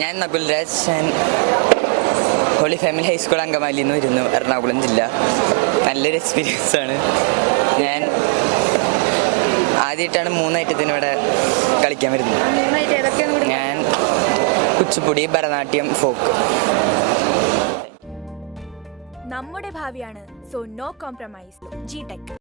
ഞാൻ നകുൽ രാജ്. ഞാൻ holy family high school അങ്കമാലിയിൽ നിന്ന് വരുന്നു, എറണാകുളം ജില്ല. നല്ലൊരു എക്സ്പീരിയൻസ് ആണ്. ഞാൻ ആദ്യമായിട്ടാണ് 3 ഐറ്റത്തിന് ഇവിടെ കളിക്കാൻ വരുന്നത്. ഞാൻ കുച്ചിപ്പുടി, ഭരതനാട്യം, ഫോക്ക്. നമ്മുടെ ഭാവിയാണ്, so no compromise. G tech.